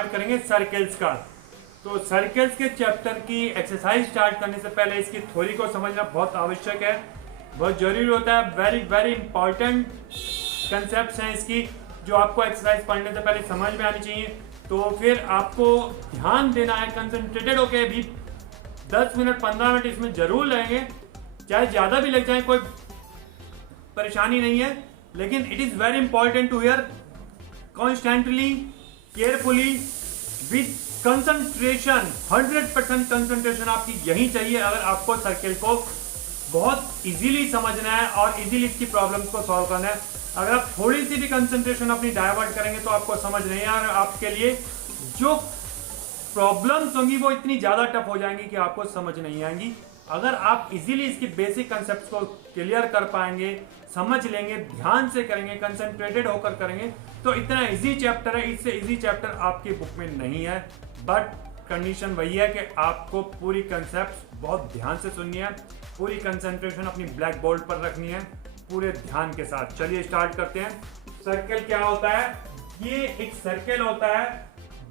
Start करेंगे circles का। तो सर्कल्स के चैप्टर की एक्सरसाइज स्टार्ट करने से पहले इसकी थ्योरी को समझना बहुत आवश्यक है, बहुत जरूरी होता है। वेरी वेरी इंपॉर्टेंट कंसेप्ट हैं इसकी, जो आपको एक्सरसाइज पढ़ने से पहले समझ में आनी चाहिए। तो फिर आपको ध्यान देना है, कंसंट्रेटेड होके भी 10 मिनट 15 मिनट इसमें जरूर लगेंगे, चाहे ज़्यादा भी लग जाए कोई परेशानी नहीं है, लेकिन it is very important to hear constantly, carefully, with concentration. 100% concentration आपकी यही चाहिए अगर आपको सर्कल को बहुत इजीली समझना है और इजीली इसकी प्रॉब्लम्स को सॉल्व करना है। अगर आप थोड़ी सी भी कंसंट्रेशन अपनी डाइवर्ट करेंगे तो आपको समझ नहीं आएगा, आपके लिए जो प्रॉब्लम्स होंगी वो इतनी ज्यादा टफ हो जाएंगी कि आपको समझ नहीं आएंगी। अगर आप इजीली इसकी बेसिक कंसेप्ट को क्लियर कर पाएंगे, समझ लेंगे, ध्यान से करेंगे, कंसंट्रेटेड होकर करेंगे, तो इतना इजी चैप्टर है, इससे इजी चैप्टर आपकी बुक में नहीं है। बट कंडीशन वही है कि आपको पूरी कंसेप्ट बहुत ध्यान से सुननी है, पूरी कंसंट्रेशन अपनी ब्लैक बोर्ड पर रखनी है, पूरे ध्यान के साथ। चलिए स्टार्ट करते हैं। सर्कल क्या होता है? ये एक सर्कल होता है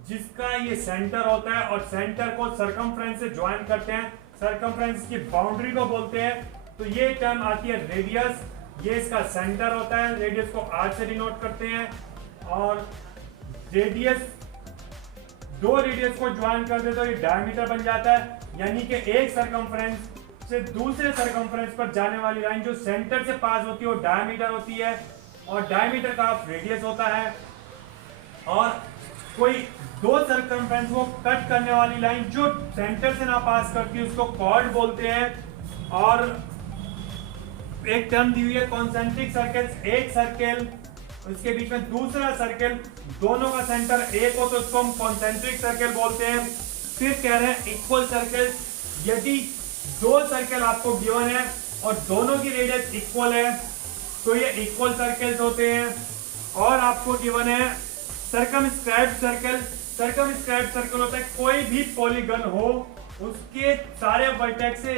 जिसका ये सेंटर होता है और सेंटर को सरकमफ्रेंस से ज्वाइन करते हैं। सरकमफ्रेंस की बाउंड्री को बोलते हैं। तो ये टर्म आती है रेडियस, ये इसका सेंटर होता है। रेडियस को आर से डिनोट करते हैं और रेडियस, दो रेडियस को ज्वाइन कर दे तो ये डायमीटर बन जाता है। यानी कि एक सरकमफ्रेंस से दूसरे सरकमफ्रेंस पर जाने वाली लाइन जो सेंटर से पास होती है वो डायमीटर होती है और डायमीटर का रेडियस होता है। और कोई दो सरकमफ्रेंस को कट करने वाली लाइन जो सेंटर से ना पास करती है उसको कॉर्ड बोलते हैं। और एक टर्म दी हुई है कॉन्सेंट्रिक सर्कल्स, एक सर्कल उसके बीच में दूसरा सर्कल, दोनों का सेंटर एक हो तो उसको हम कॉन्सेंट्रिक सर्कल बोलते हैं। फिर कह रहे हैं इक्वल सर्कल, यदि दो सर्कल आपको गिवन है और दोनों की रेडियस इक्वल है तो ये इक्वल सर्कल्स होते हैं। और आपको गिवन है सर्कमस्क्राइब्ड सर्कल। सर्कमस्क्राइब्ड सर्कल होता है कोई भी पॉलीगन हो उसके सारे वर्टेक्स से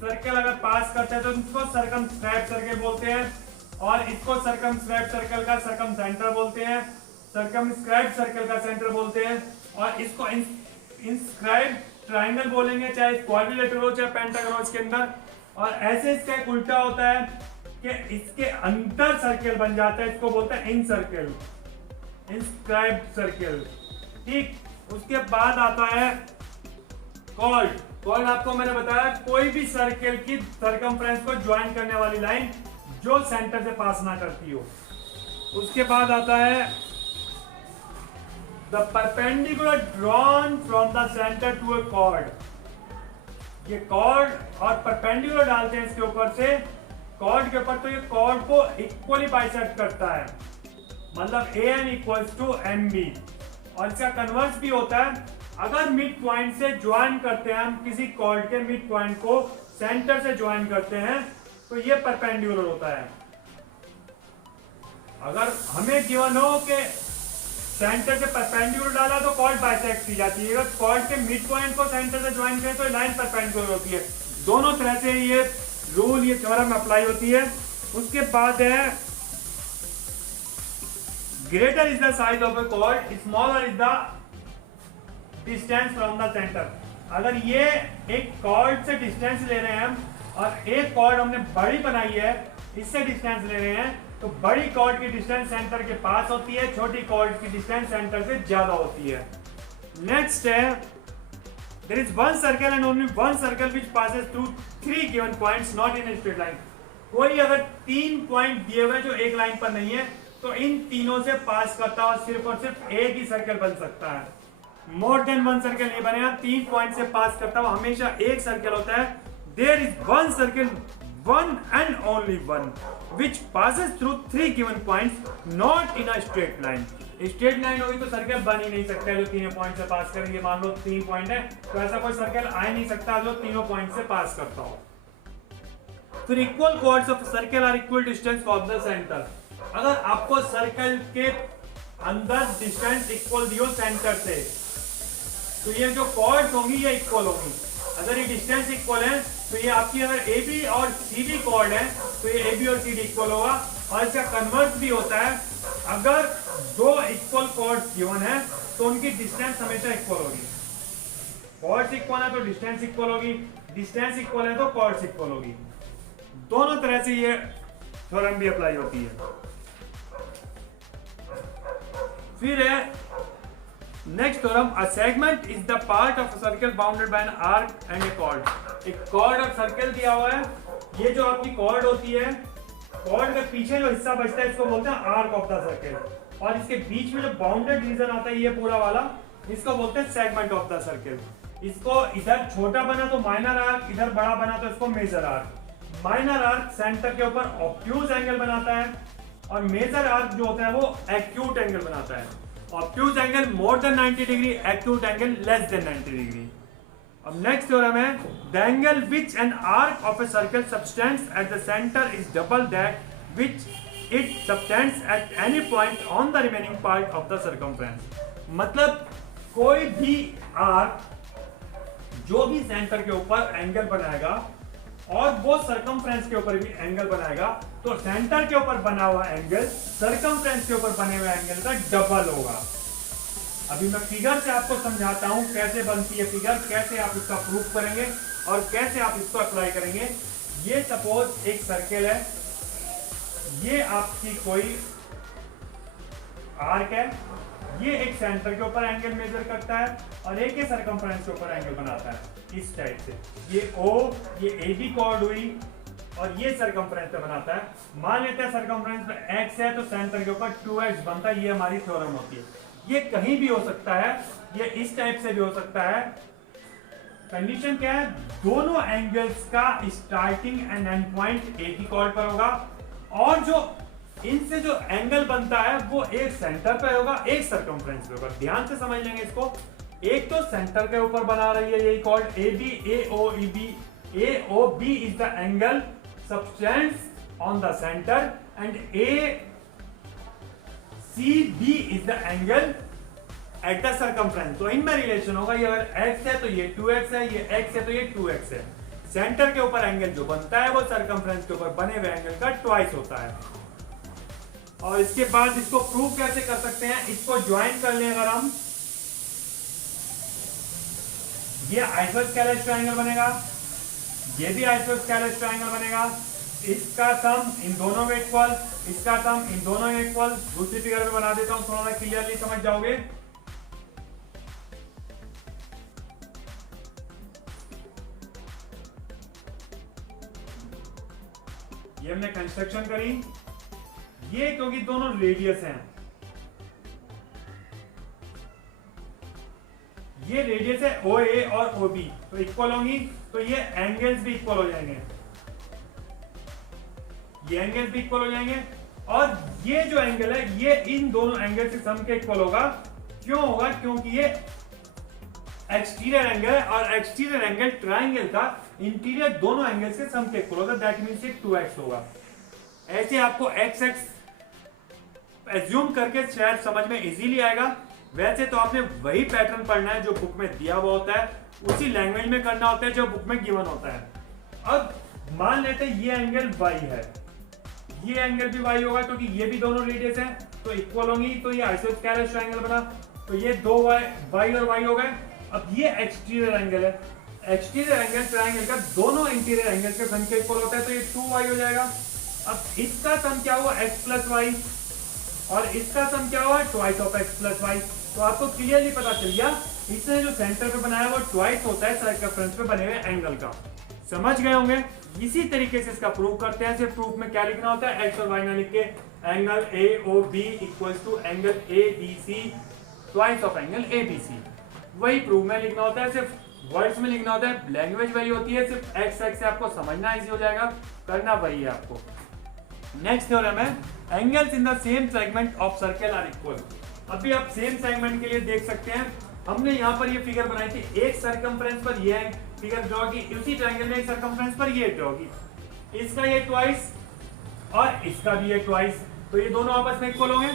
सर्कल अगर पास करते हैं तो उसको सर्कमस्क्राइब्ड सर्कल बोलते हैं। और इसको सर्कमस्क्राइब्ड सर्कल का सर्कम सेंटर बोलते हैं, सर्कमस्क्राइब्ड सर्कल का सेंटर बोलते हैं। और इसको इंस्क्राइब्ड ट्राइंगल बोलेंगे, चाहे क्वाड्रिलेटरल हो चाहे पेंटागन हो इसके अंदर। और ऐसे इसका एक उल्टा होता है कि इसके अंदर सर्कल बन जाता है, इसको बोलते हैं इन सर्कल, इंस्क्राइब्ड सर्कल। ठीक, उसके बाद आता है कॉर्ड। कॉर्ड आपको मैंने बताया कोई भी सर्कल की सरकमफ्रेंस को ज्वाइन करने वाली लाइन जो सेंटर से पास ना करती हो। उसके बाद आता है the perpendicular drawn from the centre to a chord. ये कॉर्ड और परपेंडिकुलर डालते हैं इसके ऊपर से कॉर्ड के ऊपर, तो ये कॉर्ड को इक्वली बाइसेक्ट करता है, मतलब AN इक्वल्स टू MB। और इसका कन्वर्स भी होता है, अगर मिड पॉइंट से ज्वाइन करते हैं हम किसी कॉर्ड के मिड पॉइंट को सेंटर से ज्वाइन करते हैं तो ये परपेंडिकुलर होता है। अगर हमें गिवन हो कि सेंटर से परपेंडिकुलर डाला तो कॉर्ड बाइसेक्ट की जाती है, अगर कॉर्ड के मिड पॉइंट को सेंटर से ज्वाइन करें तो लाइन परपेंडिकुलर होती है। दोनों तरह से ये रूल, ये थ्योरम अप्लाई होती है। उसके बाद है greater is the size of a chord, smaller is the distance from the centre. अगर ये एक कॉर्ड से डिस्टेंस ले रहे हैं हम और एक कॉर्ड हमने बड़ी बनाई है, इससे डिस्टेंस ले रहे हैं, तो बड़ी कॉर्ड की डिस्टेंस सेंटर के पास होती है, छोटी कॉर्ड की डिस्टेंस सेंटर से ज्यादा होती है। नेक्स्ट है there is one circle and only one circle which passes through 3 given points not in a straight line. कोई अगर 3 पॉइंट दिए हुए जो एक लाइन पर नहीं है तो इन तीनों से पास करता हुआ सिर्फ और सिर्फ एक ही सर्कल बन सकता है। मोर देन वन सर्कल नहीं बनेगा। 3 पॉइंट से पास करता हुआ हमेशा एक सर्कल होता है। There is one circle, one and only one, which passes through 3 given points, not in a straight line. Straight line होगी तो सर्कल बन ही नहीं सकता है जो तीनों पॉइंट से पास करेंगे। मान लो 3 पॉइंट है तो ऐसा कोई सर्कल आ ही नहीं सकता जो तीनों पॉइंट से पास करता हो। फिर equal chords of circle are equal distance from the centre. अगर आपको सर्कल के अंदर डिस्टेंस इक्वल दियो सेंटर से, तो ये जो कॉर्ड्स होंगी ये इक्वल होंगी। अगर ये डिस्टेंस इक्वल है तो ये आपकी अगर AB और CD कॉर्ड है तो ये AB और CD इक्वल होगा। और इसका कन्वर्स भी होता है, अगर दो इक्वल कॉर्ड्स गिवन है तो उनकी डिस्टेंस हमेशा इक्वल होगी। कॉर्ड्स इक्वल है तो डिस्टेंस इक्वल होगी, डिस्टेंस इक्वल है तो कॉर्ड्स इक्वल होगी। दोनों तरह से ये थ्योरम भी अप्लाई होती है। फिर है next theorem, a segment is the part of a circle bounded by an arc and a chord. एक कॉर्ड और सर्कल दिया हुआ है, ये जो आपकी कॉर्ड होती है, कॉर्ड के पीछे जो हिस्सा बचता है इसको बोलते हैं आर्क ऑफ द सर्कल, और इसके बीच में जो बाउंडेड रीजन आता है ये पूरा वाला, इसको बोलते हैं सेगमेंट ऑफ द सर्कल। इसको इधर छोटा बना तो माइनर आर्क, इधर बड़ा बना तो इसको major arc. Minor arc centre के ऊपर ऑब्ट्यूज एंगल बनाता है और मेजर आर्क जो होता है वो एक्यूट एंगल बनाता है। Obtuse angle more than 90 degree, acute angle less than 90 degree. अब नेक्स्ट थ्योरम है, the angle which an arc of a circle subtends at the centre is double that which it subtends at any point on the remaining part of the circumference. मतलब कोई भी arc जो भी centre के ऊपर angle बनाएगा और वो सर्कमफ्रेंस के ऊपर भी एंगल बनाएगा, तो सेंटर के ऊपर बना हुआ एंगल सर्कमफ्रेंस के ऊपर बने हुए एंगल का डबल होगा। अभी मैं फिगर से आपको समझाता हूं कैसे बनती है फिगर, कैसे आप इसका प्रूफ करेंगे और कैसे आप इसको अप्लाई करेंगे। ये सपोज एक सर्कल है, ये आपकी कोई आर्क है, ये एक सेंटर के ऊपर एंगल मेजर करता है और एक ही सर्कमफ्रेंस के ऊपर एंगल बनाता है इस टाइप से। ये O, ये AB कॉर्ड हुई और ये सर्कमफ्रेंस पे बनाता है। मान लेते हैं सर्कमफ्रेंस पे x है तो सेंटर के ऊपर 2x बनता है। ये हमारी थ्योरम होती है। ये कहीं भी हो सकता है, ये इस टाइप से भी हो सकता है। कंडीशन क्या है, दोनों एंगल्स का स्टार्टिंग एंड एंड पॉइंट एक ही कॉर्ड पर होगा और जो इनसे जो एंगल बनता है वो एक सेंटर पे होगा, एक सर्कमफ्रेंस पे होगा। ध्यान से समझ लेंगे इसको। एक तो सेंटर के ऊपर बना रही है यही chord AB, AOB is the angle subtends on the centre and ACB is the angle at the circumference. तो इनमें रिलेशन होगा, ये अगर x है तो ये 2x है, ये x है तो ये 2x है। सेंटर के ऊपर एंगल जो बनता है वो सर्कमफ्रेंस के ऊपर बने हुए एंगल का ट्वाइस होता है। और इसके बाद इसको प्रूव कैसे कर सकते हैं, इसको ज्वाइन कर लें अगर हम, ये आइसोस्केलेस ट्रायंगल बनेगा, ये भी आइसोस्केलेस ट्रायंगल बनेगा। इसका सम इन दोनों में इक्वल, इसका सम इन दोनों में इक्वल। दूसरी फिगर में बना देता हूं, थोड़ा सा क्लियरली समझ जाओगे। ये हमने कंस्ट्रक्शन करी, ये क्योंकि दोनों रेडियस हैं, ये रेडियस है OA और OB तो इक्वल होंगी, तो ये एंगल्स भी इक्वल हो जाएंगे, ये एंगल्स भी इक्वल हो जाएंगे। और ये जो एंगल है ये इन दोनों एंगल से सम के इक्वल होगा। क्यों होगा, क्योंकि ये एक्सटीरियर एंगल है और एक्सटीरियर एंगल ट्रायंगल का इंटीरियर दोनों एंगल से सम के इक्वल होगा। दैट मींस ये 2x होगा। ऐसे आपको x एज्यूम करके शायद समझ में इजीली आएगा। वैसे तो आपने वही पैटर्न पढ़ना है जो बुक में दिया हुआ होता है, उसी लैंग्वेज में करना होता है जो बुक में गिवन होता है। अब मान लेते हैं ये एंगल y है, ये एंगल भी y होगा क्योंकि ये भी दोनों रेडियस हैं तो इक्वल होंगी। तो ये आइसोस्केलेस ट्रायंगल बना, तो ये दो y और y हो गए। अब ये एक्सटीरियर एंगल है, एक्सटीरियर एंगल ट्रायंगल का दोनों इंटीरियर एंगल के सम के इक्वल होता है, तो ये 2y हो जाएगा। अब इसका सम क्या हुआ, x प्लस वाई, और इसका सम क्या हुआ, twice of x plus y. तो आपको क्लियरली पता चल गया इसने जो सेंटर पे बनाया वो ट्वाइस होता है सर्कमफ्रेंस पे बने हुए एंगल का। समझ गए होंगे। इसी तरीके से इसका प्रूव करते हैं। सिर्फ प्रूफ में क्या लिखना होता है, x और y ना लिख के angle AOB equals to angle ABC twice of angle ABC। वही प्रूफ में लिखना होता है, सिर्फ वर्ड्स में लिखना होता है। लैंग्वेज वही होती है, सिर्फ x से आपको समझना इजी हो जाएगा, करना वही है आपको। नेक्स्ट थ्योरम है, angles in the same segment of circle are equal. अभी आप सेम सेगमेंट के लिए देख सकते हैं, हमने यहाँ पर ये फिगर बनाई थी, एक सर्कमफ्रेंस पर ये फिगर ड्रॉ की, उसी ट्रायंगल में एक सर्कमफ्रेंस पर ये ड्रॉ की, इसका ये ट्वाइस और इसका भी ये ट्वाइस, तो ये दोनों आपस में इक्वल होंगे।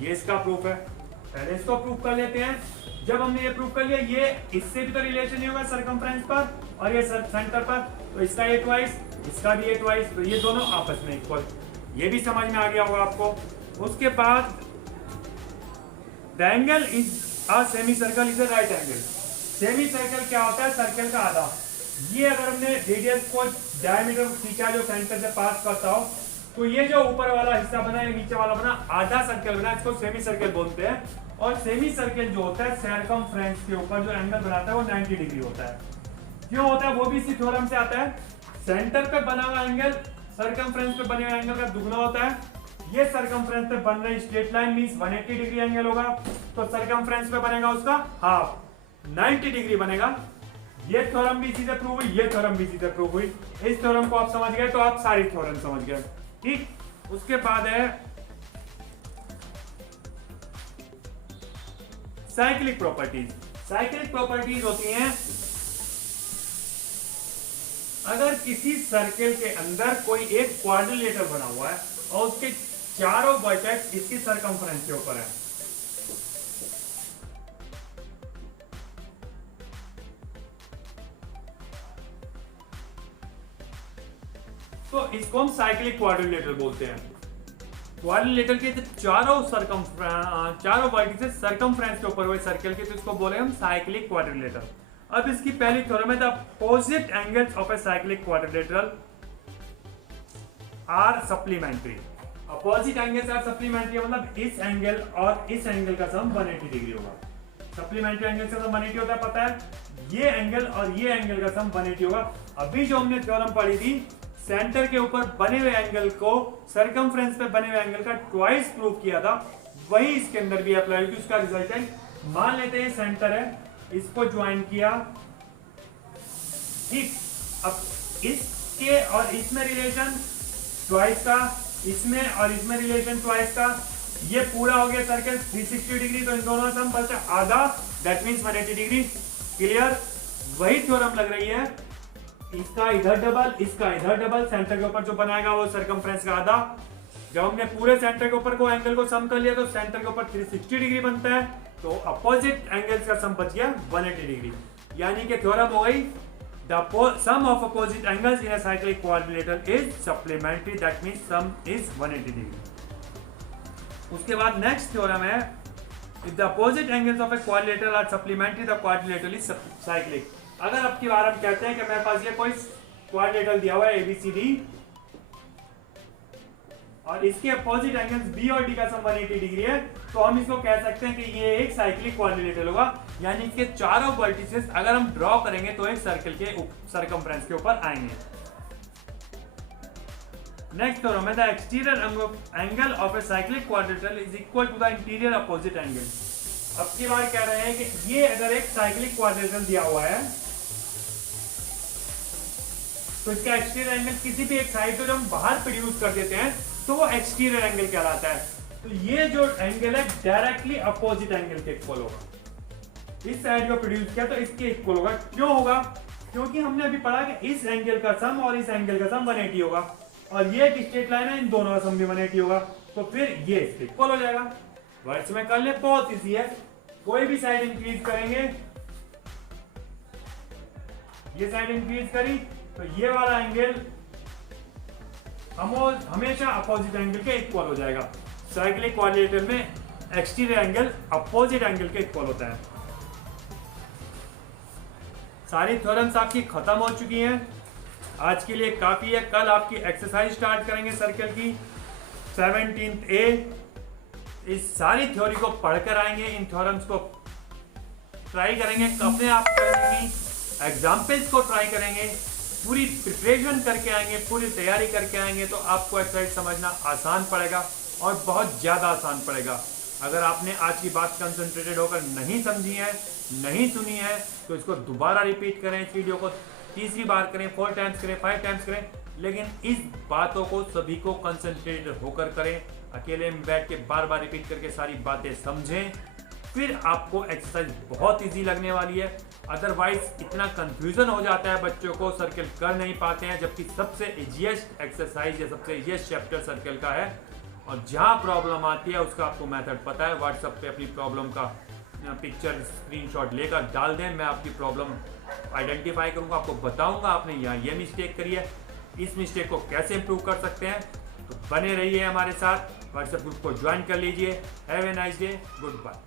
ये इसका प्रूफ है। पहले इसको प्रूफ कर लेते हैं। जब हमने ये प्रूफ कर लिया, ये इससे भी तो रिलेशन ही होगा सर्कमफ्रेंस पर और ये सेंटर पर, तो इसका ये ट्वाइस, इसका भी ये ट्वाइस, तो ये दोनों आपस में इक्वल। ये भी समझ में आ गया होगा आपको। उसके बाद the angle is a semi circle is a right angle. Semi circle क्या होता है? सर्कल का आधा। ये अगर हमने रेडियस को डायमीटर खींचा जो सेंटर से पास करता हो, तो ये जो ऊपर वाला हिस्सा बना या नीचे वाला बना आधा सर्कल बना, इसको सेमी सर्कल बोलते हैं। और सेमी सर्कल जो होता है सर्कमफ्रेंस के ऊपर जो एंगल बनाता है वो 90 डिग्री होता है। क्यों होता है? वो भी इसी थ्योरम से आता है। सेंटर पे बना हुआ एंगल सर्कमफ्रेंस पे बने हुए एंगल का दुगना होता है। ये सर्कमफ्रेंस पे बन रही straight line means 180 degree angle होगा, तो सर्कमफ्रेंस पे बनेगा उसका हाफ 90 डिग्री बनेगा। ये थ्योरम भी इसी से प्रूव हुई, ये थ्योरम भी इसी से प्रूव हुई। इस थ्योरम को आप समझ गए तो आप सारी थ्योरम समझ गए। ठीक, उसके बाद है साइक्लिक प्रॉपर्टीज। साइक्लिक प्रॉपर्टीज होती हैं अगर किसी सर्कल के अंदर कोई एक क्वाड्रिलेटर बना हुआ है और उसके चारों वर्टेक्स इसकी सर्कमफ्रेंस के ऊपर है, तो इसको हम साइक्लिक क्वाड्रिलेटर बोलते हैं। क्वाड्रिलेटर के चारों वर्टिसेस सर्कमफ्रेंस के ऊपर हुए सर्कल के, तो इसको बोले हम साइक्लिक क्वाड्रिलेटर। अब इसकी पहली थ्योरम है the opposite angles of a cyclic quadrilateral are supplementary. Opposite angles are supplementary मतलब इस एंगल और इस एंगल का सम 180 डिग्री होगा। सप्लीमेंट्री एंगल का सम 180 होता है, पता है। ये एंगल और ये एंगल का सम 180 होगा। अभी जो हमने थ्योरम पढ़ी थी सेंटर के ऊपर बने हुए एंगल को सर्कमफ्रेंस पे बने हुए एंगल का ट्वाइस प्रूव किया था, वही इसके अंदर भी अप्लाई होगी। उसका रिजल्टेंट मान लेते हैं सेंटर है, इसको ज्वाइन किया, ठीक। अब इसके और इसमें रिलेशन ट्वाइस का, इसमें और इसमें रिलेशन ट्वाइस का, ये पूरा हो गया सर्कल 360 डिग्री, तो इन दोनों से हम बचा आधा, दैट मींस 180 डिग्री। क्लियर? वही थ्योरम लग रही है, इसका इधर डबल, इसका इधर डबल, सेंटर के ऊपर जो बनाएगा वो सर्कमफ्रेंस का आधा। जब हमने पूरे सेंटर के ऊपर को एंगल को सम कर लिया तो सेंटर के ऊपर 360 डिग्री बनता है, तो अपोजिट एंगल्स का सम बच गया 180 डिग्री। यानी कि थ्योरम हो गई the sum of opposite angles in a cyclic quadrilateral is supplementary, that means sum is 180 degree. उसके बाद नेक्स्ट थ्योरम है if the opposite angles of a quadrilateral are supplementary the quadrilateral is cyclic. अगर आपकी बार हम कहते हैं कि मेरे पास ये कोई क्वाड्रिलेटरल दिया हुआ है ABCD और इसके अपोजिट एंगल्स B और D का सम 180 डिग्री है, तो हम इसको कह सकते हैं कि ये एक साइक्लिक क्वाड्रिलेटरल होगा। यानी इसके चारों वर्टिसेस अगर हम ड्रॉ करेंगे तो एक सर्कल के सर्कमफ्रेंस के ऊपर आएंगे। नेक्स्ट थ्योरम है the exterior angle of a cyclic quadrilateral is equal to the interior opposite angle. अब की बार कह रहे हैं कि ये अगर एक साइक्लिक क्वाड्रिलेटरल दिया हुआ है तो इसका एक्सटीरियर एंगल किसी भी एक साइड को जब हम बाहर प्रोड्यूस कर देते हैं तो वो एक्सटीरियर एंगल कहलाता है। तो ये जो एंगल है डायरेक्टली अपोजिट एंगल के इक्वल होगा। इस साइड को प्रोड्यूस किया तो इसके इक्वल होगा। क्यों होगा? क्योंकि हमने अभी पढ़ा कि इस एंगल का सम और इस एंगल का सम 180 होगा और ये एक स्ट्रेट लाइन है, इन दोनों का सम भी 180 होगा, तो फिर ये इसके इक्वल हो जाएगा। वर्ड्स में कर ले, बहुत इजी है। कोई भी साइड इंक्रीज करेंगे, ये साइड इंक्रीज करी तो ये वाला एंगल हमेशा अपोजिट एंगल के इक्वल हो जाएगा। साइक्लिक क्वाड्रिलेटरल में एक्सटीरियर एंगल अपोजिट एंगल के इक्वल होता है। सारी थ्योरम्स आपकी खत्म हो चुकी हैं, आज के लिए काफी है। कल आपकी एक्सरसाइज स्टार्ट करेंगे सर्कल की 17th A। इस सारी थ्योरी को पढ़कर आएंगे, इन थ्योरम्स को ट्राई करेंगे, अपने आप करेंगे, एग्जाम्पल्स को ट्राई करेंगे, पूरी प्रिपरेशन करके आएंगे, पूरी तैयारी करके आएंगे, तो आपको एक्सरसाइज समझना आसान पड़ेगा और बहुत ज़्यादा आसान पड़ेगा। अगर आपने आज की बात कंसंट्रेटेड होकर नहीं समझी है, नहीं सुनी है, तो इसको दोबारा रिपीट करें, इस वीडियो को तीसरी बार करें, 4 टाइम्स करें, 5 टाइम्स करें, लेकिन इस बातों को सभी को कंसंट्रेटेड होकर करें। अकेले में बैठ के बार बार रिपीट करके सारी बातें समझें, फिर आपको एक्सरसाइज बहुत इजी लगने वाली है। अदरवाइज इतना कंफ्यूजन हो जाता है बच्चों को, सर्कल कर नहीं पाते हैं, जबकि सबसे इजीएस्ट एक्सरसाइज या सबसे इजीएस्ट चैप्टर सर्कल का है। और जहाँ प्रॉब्लम आती है उसका आपको मेथड पता है, व्हाट्सएप पे अपनी प्रॉब्लम का पिक्चर स्क्रीनशॉट लेकर डाल दें, मैं आपकी प्रॉब्लम आइडेंटिफाई करूँगा, आपको बताऊँगा आपने यहाँ ये मिस्टेक करी है, इस मिस्टेक को कैसे इम्प्रूव कर सकते हैं। तो बने रहिए हमारे साथ, व्हाट्सएप ग्रुप को ज्वाइन कर लीजिए। Have a nice day, good bye.